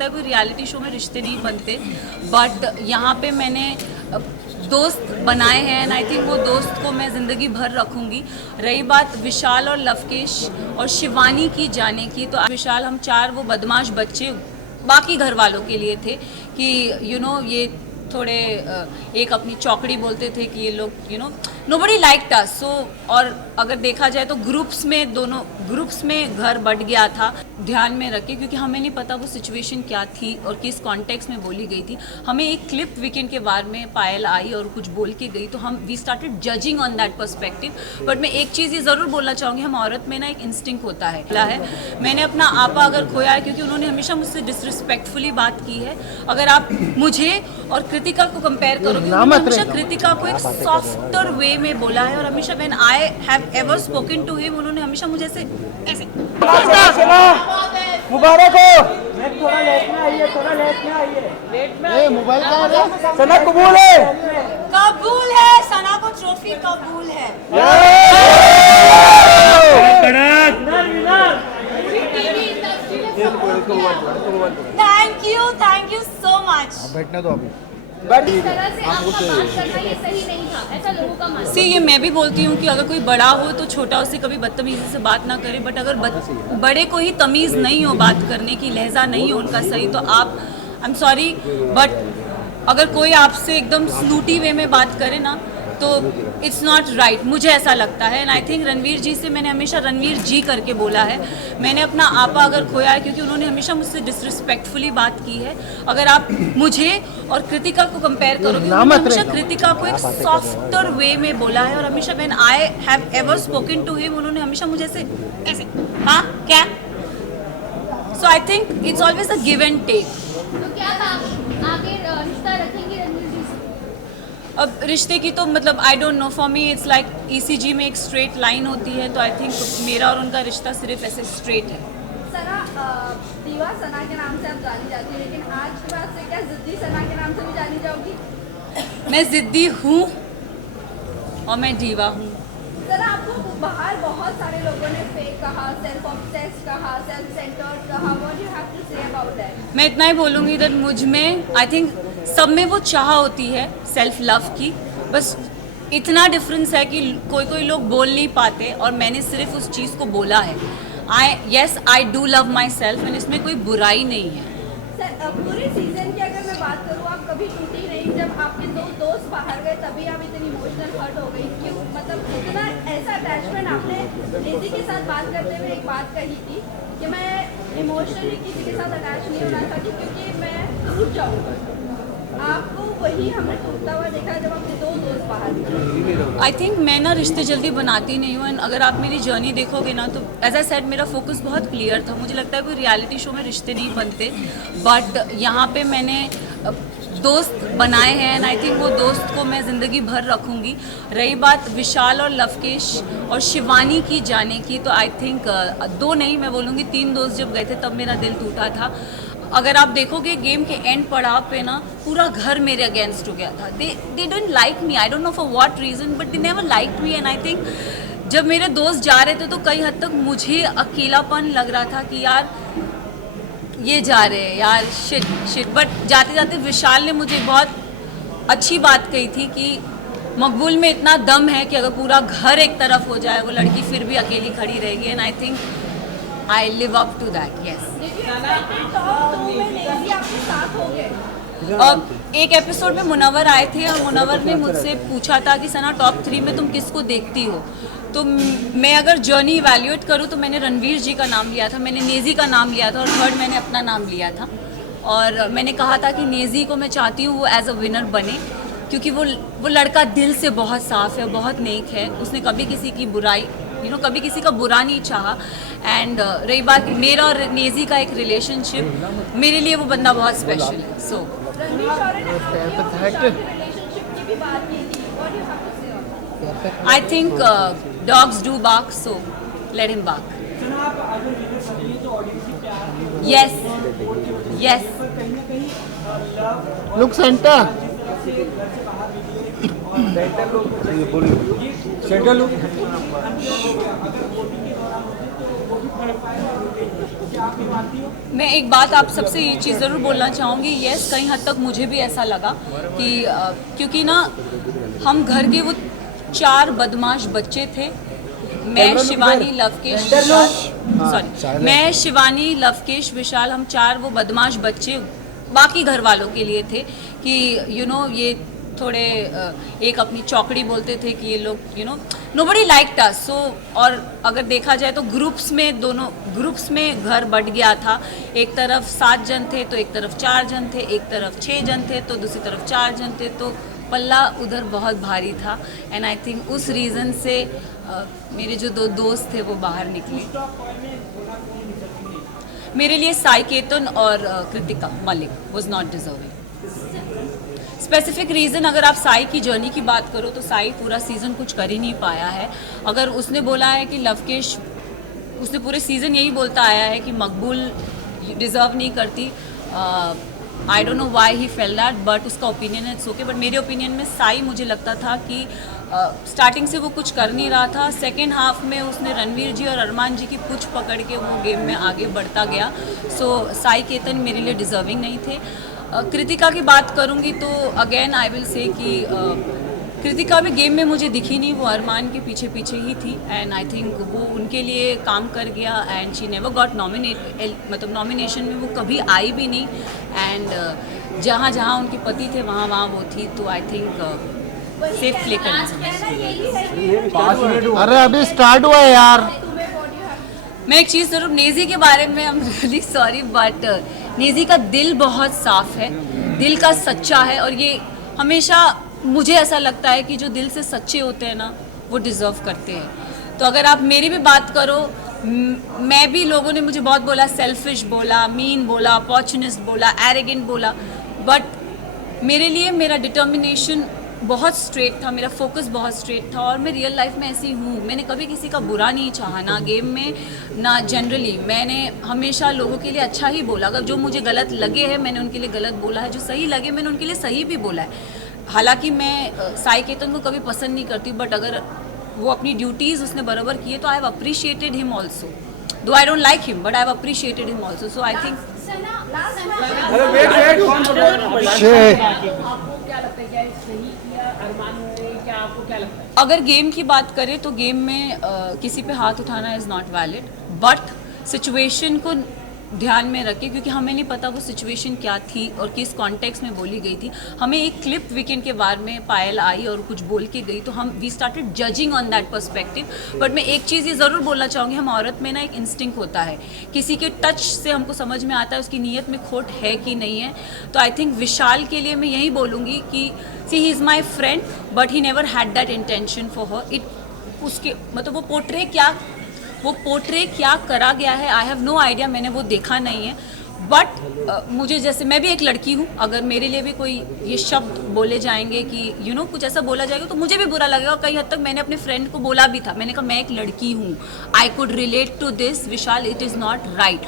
लगता है कोई रियलिटी शो में रिश्ते नहीं बनते, बट यहाँ पे मैंने दोस्त बनाए हैं एंड आई थिंक वो दोस्त को मैं ज़िंदगी भर रखूँगी। रही बात विशाल और लवकेश और शिवानी की जाने की, तो विशाल हम 4 वो बदमाश बच्चे बाकी घर वालों के लिए थे कि ये थोड़े एक अपनी चौकड़ी बोलते थे कि ये लोग नोबडी लाइक्ड अस। सो और अगर देखा जाए तो दोनों ग्रुप्स में घर बट गया था, ध्यान में रखे, क्योंकि हमें नहीं पता वो सिचुएशन क्या थी और किस कॉन्टेक्स्ट में बोली गई थी। हमें एक क्लिप वीकेंड के बारे में पायल आई और कुछ बोल के गई, तो we started judging on that perspective. But मैं एक चीज़ ये ज़रूर बोलना चाहूँगी, हम औरत में ना एक इंस्टिंक्ट होता है। मैंने अपना आपा अगर खोया है क्योंकि उन्होंने हमेशा मुझसे डिसरिस्पेक्टफुली बात की है। अगर आप मुझे और कृतिका को कंपेयर करोगे, हमेशा कृतिका को एक सॉफ्टर वे में बोला है और हमेशा when I have ever spoken to him, उन्होंने हमेशा मुझे ऐसे मुबारक हो। थोड़ा लेट में आइए। मोबाइल कहाँ है? सना कबूल है। सना को ट्रॉफी कबूल है। Thank you so much. बैठने दो अभी। सी ये मैं भी बोलती हूँ कि अगर कोई बड़ा हो तो छोटा उससे कभी बदतमीजी से बात ना करे, बट अगर बड़े को ही तमीज़ नहीं हो बात करने की, लहजा नहीं हो उनका सही, तो आप आई एम सॉरी बट अगर कोई आपसे एकदम स्नूटी वे में बात करे ना तो इट्स नॉट राइट, मुझे ऐसा लगता है। एंड आई थिंक रणवीर जी से मैंने हमेशा रणवीर जी करके बोला है। मैंने अपना आपा अगर खोया है क्योंकि उन्होंने हमेशा मुझसे डिसरिस्पेक्टफुली बात की है। अगर आप मुझे और कृतिका को कंपेयर करोगे, उन्होंने हमेशा कृतिका को एक सॉफ्टर वे में बोला है और हमेशा when I have ever spoken to him, उन्होंने हमेशा मुझे ऐसे हाँ क्या। So I think it's always a give and take. तो क्या आगे रिश्ता रखेंगे रणवीर जी से? अब रिश्ते की तो मतलब आई don't no, for me it's like ECG में एक स्ट्रेट लाइन होती है, तो आई थिंक मेरा और उनका रिश्ता सिर्फ ऐसे स्ट्रेट है। सना दीवा सना के नाम से आप जानी जाती है, लेकिन आज के बाद से क्या जिद्दी सना के नाम से भी जानी जाओगी? मैं जिद्दी हूँ और मैं दीवा हूँ। सर आपको बाहर बहुत सारे लोगों ने फेक कहा, सेल्फ ऑब्सेस्ड कहा, सेल्फ सेंटर्ड कहा, what you have to say about that? मैं इतना ही बोलूँगी दैट मुझ में आई थिंक सब में वो चाह होती है सेल्फ लव की, बस इतना डिफरेंस है कि कोई लोग बोल नहीं पाते और मैंने सिर्फ उस चीज़ को बोला है। I do love my self and इसमें कोई बुराई नहीं है। सर पूरे सीजन की अगर मैं बात करूँ, आप कभी टूटी नहीं, जब आपके 2 दोस्त बाहर गए तभी आप इतनी इमोशनल हर्ट हो गई क्यों? मतलब इतना ऐसा अटैचमेंट आपने नेजी के साथ बात करते हुए एक बात कही थी कि मैं इमोशनली किसी के साथ अटैच नहीं होना चाहती क्योंकि मैं टूट जाऊँगा। आपको वही हमने टूटता हुआ देखा जब आपके 2 दोस्त बाहर गए। आई थिंक मैं ना रिश्ते जल्दी बनाती नहीं हूँ एंड अगर आप मेरी जर्नी देखोगे ना तो एज आई सेड मेरा फोकस बहुत क्लियर था। मुझे लगता है कोई रियलिटी शो में रिश्ते नहीं बनते, बट यहाँ पे मैंने दोस्त बनाए हैं एंड आई थिंक वो दोस्त को मैं ज़िंदगी भर रखूँगी। रही बात विशाल और लवकेश और शिवानी की जाने की, तो आई थिंक 2 नहीं मैं बोलूँगी 3 दोस्त जब गए थे तब मेरा दिल टूटा था। अगर आप देखोगे गेम के एंड पड़ाव पे ना पूरा घर मेरे अगेंस्ट हो गया था। They don't like me, I don't know for what reason, but they never liked me. And I think जब मेरे दोस्त जा रहे थे तो कई हद तक मुझे अकेलापन लग रहा था कि यार ये जा रहे हैं यार, शिट। बट जाते जाते विशाल ने मुझे बहुत अच्छी बात कही थी कि मकबूल में इतना दम है कि अगर पूरा घर एक तरफ हो जाए वो लड़की फिर भी अकेली खड़ी रहेगी। And I think I live up to that. Yes. अब एक एपिसोड में मुनव्वर आए थे और मुनव्वर ने मुझसे पूछा था कि सना टॉप 3 में तुम किसको देखती हो, तो मैं अगर जर्नी इवैल्यूएट करूँ तो मैंने रणवीर जी का नाम लिया था, मैंने नेजी का नाम लिया था और थर्ड मैंने अपना नाम लिया था। और मैंने कहा था कि नेजी को मैं चाहती हूँ वो एज अ विनर बने क्योंकि वो लड़का दिल से बहुत साफ़ है, बहुत नेक है, उसने कभी किसी की बुराई कभी किसी का बुरा नहीं चाहा। एंड रही बात मेरा और नेजी का एक रिलेशनशिप, मेरे लिए वो बंदा बहुत स्पेशल है। So I think dogs do bark, so let him bark. Yes yes. Look Santa centre look. मैं एक बात आप सबसे ये चीज़ ज़रूर बोलना चाहूँगी, यस कहीं हद तक मुझे भी ऐसा लगा कि क्योंकि ना हम घर के वो 4 बदमाश बच्चे थे, मैं शिवानी लवकेश विशाल, सॉरी मैं शिवानी लवकेश विशाल, हम 4 वो बदमाश बच्चे बाकी घर वालों के लिए थे कि ये थोड़े एक अपनी चौकड़ी बोलते थे कि ये लोग नोबडी लाइक्ड अस। सो और अगर देखा जाए तो दोनों ग्रुप्स में घर बट गया था। एक तरफ 7 जन थे तो एक तरफ 4 जन थे, एक तरफ 6 जन थे तो दूसरी तरफ 4 जन थे, तो पल्ला उधर बहुत भारी था। एंड आई थिंक उस रीज़न से मेरे जो 2 दोस्त थे वो बाहर निकले। मेरे लिए साई केतन और Kritika Malik was not deserving. Specific reason अगर आप साई की जर्नी की बात करो तो साई पूरा सीज़न कुछ कर ही नहीं पाया है। अगर उसने बोला है कि लवकेश, उसने पूरे सीज़न यही बोलता आया है कि मकबूल डिज़र्व नहीं करती। आई don't know why he fail that, but उसका ओपिनियन है, इट्स ओके। बट मेरे ओपिनियन में साई, मुझे लगता था कि स्टार्टिंग से वो कुछ कर नहीं रहा था। सेकेंड हाफ में उसने रणवीर जी और अरमान जी की पूछ पकड़ के वो गेम में आगे बढ़ता गया। सो साई केतन मेरे लिए डिज़र्विंग नहीं थे। कृतिका की बात करूँगी तो अगेन आई विल से कि कृतिका भी गेम में मुझे दिखी नहीं, वो अरमान के पीछे पीछे ही थी। एंड आई थिंक वो उनके लिए काम कर गया एंड शी नेवर गॉट मतलब नॉमिनेशन में वो कभी आई भी नहीं। एंड जहाँ जहाँ उनके पति थे वहाँ वहाँ वो थी, तो आई थिंक सेफ प्ले करना। अरे अभी स्टार्ट हुआ है यार। मैं एक चीज़ ज़रूर, नेज़ी के बारे में I am really sorry, but Naezy का दिल बहुत साफ है, दिल का सच्चा है। और ये हमेशा मुझे ऐसा लगता है कि जो दिल से सच्चे होते हैं ना वो डिज़र्व करते हैं। तो अगर आप मेरी भी बात करो, मैं भी, लोगों ने मुझे बहुत बोला, सेल्फिश बोला, मीन बोला, अपॉर्चुनिस्ट बोला, एरोगेंट बोला, बट मेरे लिए मेरा डिटर्मिनेशन बहुत स्ट्रेट था, मेरा फोकस बहुत स्ट्रेट था। और मैं रियल लाइफ में ऐसी हूँ, मैंने कभी किसी का बुरा नहीं चाहा, ना गेम में ना जनरली। मैंने हमेशा लोगों के लिए अच्छा ही बोला। अगर जो मुझे गलत लगे हैं मैंने उनके लिए गलत बोला है, जो सही लगे मैंने उनके लिए सही भी बोला है। हालांकि मैं साई केतन को कभी पसंद नहीं करती, बट अगर वो अपनी ड्यूटीज़ उसने बराबर की है तो I have appreciated him also, though I don't like him but I have appreciated him also. So I think अगर गेम की बात करें तो गेम में किसी पे हाथ उठाना is not valid, but situation को ध्यान में रखें, क्योंकि हमें नहीं पता वो सिचुएशन क्या थी और किस कॉन्टेक्स्ट में बोली गई थी। हमें एक क्लिप वीकेंड के बारे में पायल आई और कुछ बोल के गई, तो हम we started judging on that perspective. But मैं एक चीज़ ये ज़रूर बोलना चाहूँगी, हम औरत में ना एक इंस्टिंक्ट होता है, किसी के टच से हमको समझ में आता है उसकी नीयत में खोट है कि नहीं है। तो आई थिंक विशाल के लिए मैं यही बोलूँगी कि see he is my friend but he never had that intention for her. It उसके मतलब वो पोर्ट्रे क्या करा गया है, आई हैव नो आइडिया, मैंने वो देखा नहीं है। बट मुझे, जैसे मैं भी एक लड़की हूँ, अगर मेरे लिए भी कोई ये शब्द बोले जाएंगे कि कुछ ऐसा बोला जाएगा तो मुझे भी बुरा लगेगा। कई हद तक मैंने अपने फ्रेंड को बोला भी था, मैंने कहा मैं एक लड़की हूँ, I could relate to this Vishal, it is not right.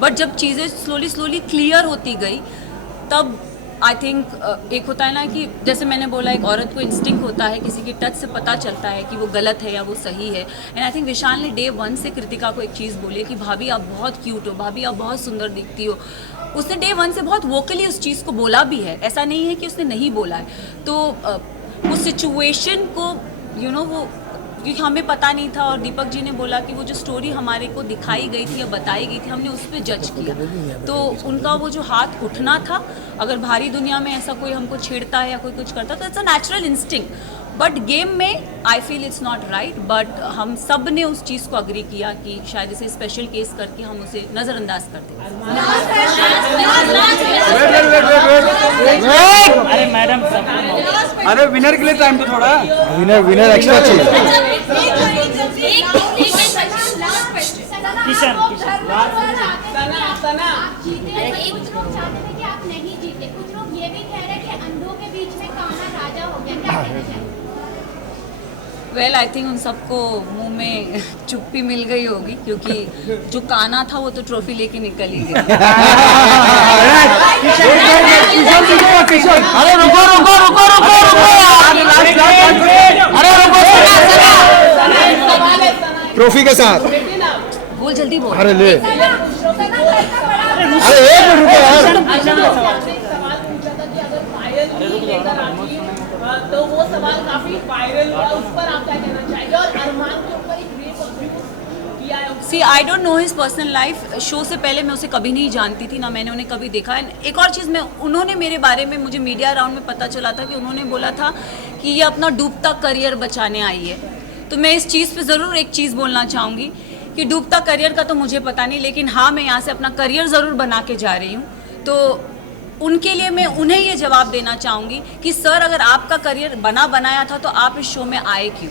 But जब चीज़ें स्लोली क्लियर होती गई तब आई थिंक एक होता है ना कि जैसे मैंने बोला, एक औरत को इंस्टिंक्ट होता है, किसी के टच से पता चलता है कि वो गलत है या वो सही है। एंड आई थिंक विशाल ने डे 1 से कृतिका को एक चीज़ बोली कि भाभी आप बहुत क्यूट हो, भाभी आप बहुत सुंदर दिखती हो। उसने डे 1 से बहुत वोकली उस चीज़ को बोला भी है, ऐसा नहीं है कि उसने नहीं बोला है। तो उस सिचुएशन को वो, क्योंकि हमें पता नहीं था, और दीपक जी ने बोला कि वो जो स्टोरी हमारे को दिखाई गई थी या बताई गई थी, हमने उस पर जज किया। तो उनका वो जो हाथ उठना था, अगर भारी दुनिया में ऐसा कोई हमको छेड़ता है या कोई कुछ करता है तो it's a natural instinct. But game में I feel it's not right. But हम सब ने उस चीज़ को अग्री किया कि शायद इसे स्पेशल केस करके हम उसे नज़रअंदाज करते हैं। अरे मैडम, अरे विनर के लिए टाइम तो थोड़ा, विनर एक्स्ट्रा चाहिए। किशन कुछ लोग चाहते थे कि आप नहीं जीते, कुछ लोग ये भी कह रहे हैं कि अंधों के बीच में काना राजा हो गया, क्या कहना चाहिए? वेल आई थिंक उन सबको मुंह में चुप्पी मिल गई होगी, क्योंकि जो काना था वो तो ट्रॉफी लेके निकल ही गया। अरे रुको, अरे रुको, ट्रॉफी के साथ भूल बोल जल्दी बोल। अरे ले सना घर का बड़ा अरे एक मिनट रुको यार सवाल पूछा था कि अगर पायल की लेकर आती तो वो सवाल काफी वायरल हुआ, उस पर आप क्या कहना चाहेंगे? और अरमान के ऊपर एक रेप अब्यूज किया है see I don't know his personal life. Show से पहले मैं उसे कभी नहीं जानती थी, ना मैंने उन्हें कभी देखा। एंड एक और चीज़ में उन्होंने मेरे बारे में, मुझे मीडिया राउंड में पता चला था कि उन्होंने बोला था कि ये अपना डूबता करियर बचाने आई है। तो मैं इस चीज़ पे ज़रूर एक चीज़ बोलना चाहूँगी कि डूबता करियर का तो मुझे पता नहीं, लेकिन हाँ मैं यहाँ से अपना करियर ज़रूर बना के जा रही हूँ। तो उनके लिए मैं उन्हें ये जवाब देना चाहूँगी कि सर अगर आपका करियर बनाया था तो आप इस शो में आए क्यों?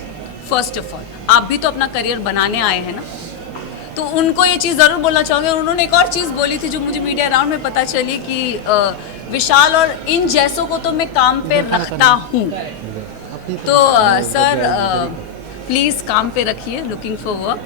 फर्स्ट ऑफ ऑल आप भी तो अपना करियर बनाने आए हैं ना। तो उनको ये चीज़ ज़रूर बोलना चाहूँगी। और उन्होंने एक और चीज़ बोली थी जो मुझे मीडिया राउंड में पता चली कि विशाल और इन जैसों को तो मैं काम पे रखता हूँ। तो सर प्लीज़ काम पे रखिए, लुकिंग फॉर वर्क।